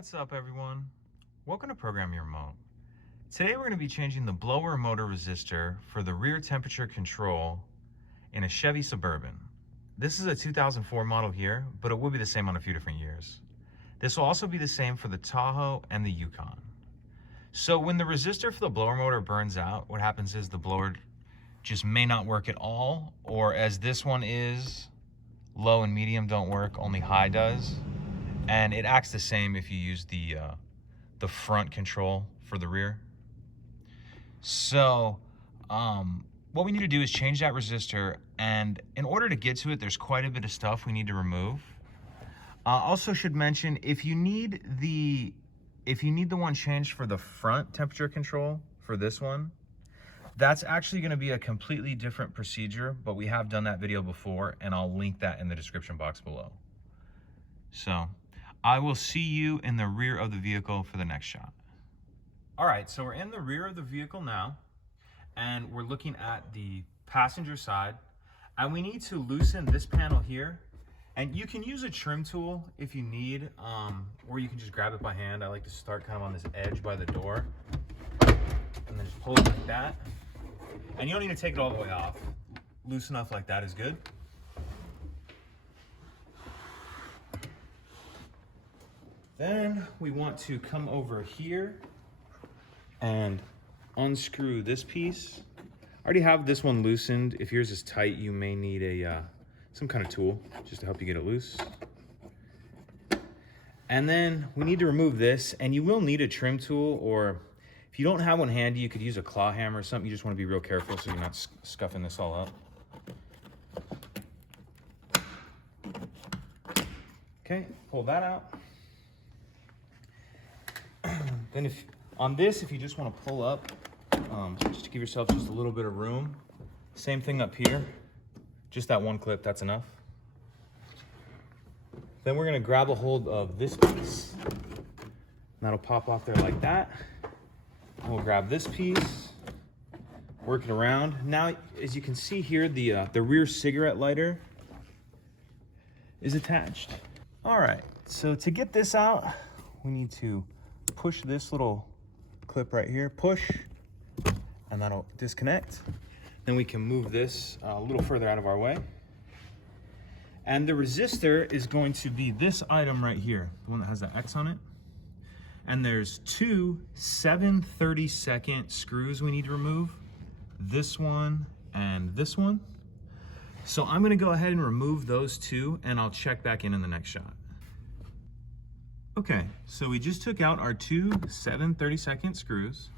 What's up, everyone? Welcome to Program Your Remote. Today we're going to be changing the blower motor resistor for the rear temperature control in a Chevy Suburban. This is a 2004 model here, but it will be the same on a few different years. This will also be the same for the Tahoe and the Yukon. So when the resistor for the blower motor burns out, what happens is the blower just may not work at all, or as this one is, low and medium don't work, only high does. And it acts the same if you use the front control for the rear. So what we need to do is change that resistor, and in order to get to it, there's quite a bit of stuff we need to remove. Also should mention, if you need the one changed for the front temperature control for this one, that's actually going to be a completely different procedure, but we have done that video before, and I'll link that in the description box below. So I will see you in the rear of the vehicle for the next shot. All right, so we're in the rear of the vehicle now, and we're looking at the passenger side, and we need to loosen this panel here. And you can use a trim tool if you need, or you can just grab it by hand. I like to start kind of on this edge by the door, and then just pull it like that. And you don't need to take it all the way off. Loose enough like that is good. Then we want to come over here and unscrew this piece. I already have this one loosened. If yours is tight, you may need some kind of tool just to help you get it loose. And then we need to remove this, and you will need a trim tool, or if you don't have one handy, you could use a claw hammer or something. You just want to be real careful so you're not scuffing this all up. Okay, pull that out. Then if you just want to pull up, just to give yourself just a little bit of room. Same thing up here. Just that one clip, that's enough. Then we're gonna grab a hold of this piece. That'll pop off there like that. And we'll grab this piece, work it around. Now, as you can see here, the rear cigarette lighter is attached. All right, so to get this out, we need to push this little clip right here, push, and that'll disconnect. Then we can move this a little further out of our way. And the resistor is going to be this item right here, the one that has the X on it. And there's two 7/32 screws we need to remove, this one and this one. So I'm gonna go ahead and remove those two, and I'll check back in the next shot. Okay, so we just took out our two 7/32 screws,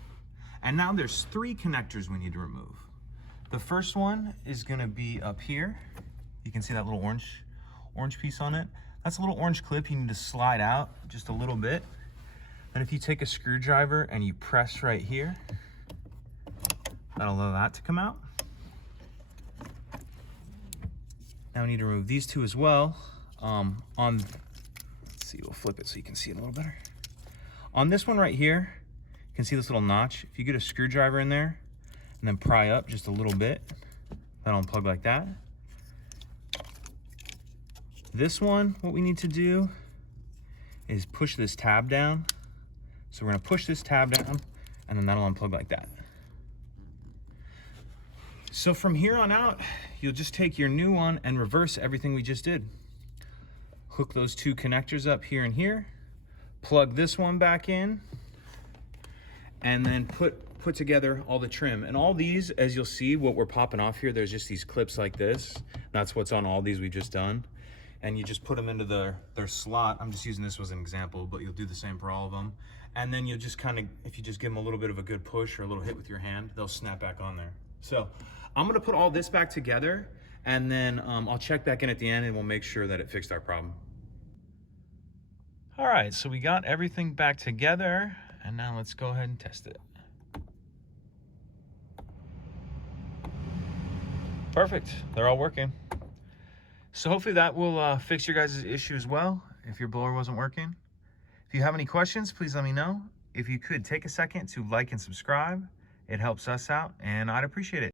and now there's three connectors we need to remove. The first one is gonna be up here. You can see that little orange piece on it. That's a little orange clip you need to slide out just a little bit. And if you take a screwdriver and you press right here, that'll allow that to come out. Now we need to remove these two as well. Let's see, we'll flip it so you can see it a little better. On this one right here, you can see this little notch. If you get a screwdriver in there and then pry up just a little bit, that'll unplug like that. This one, what we need to do is push this tab down. So we're gonna push this tab down, and then that'll unplug like that. So from here on out, you'll just take your new one and reverse everything we just did. Hook those two connectors up here and here, plug this one back in, and then put together all the trim. And all these, as you'll see, what we're popping off here, there's just these clips like this. That's what's on all these we've just done. And you just put them into their slot. I'm just using this as an example, but you'll do the same for all of them. And then you'll just kind of, if you just give them a little bit of a good push or a little hit with your hand, they'll snap back on there. So I'm gonna put all this back together, and then I'll check back in at the end, and we'll make sure that it fixed our problem. All right, so we got everything back together, and now let's go ahead and test it. Perfect, they're all working. So hopefully that will fix your guys' issue as well, if your blower wasn't working. If you have any questions, please let me know. If you could take a second to like and subscribe, it helps us out, and I'd appreciate it.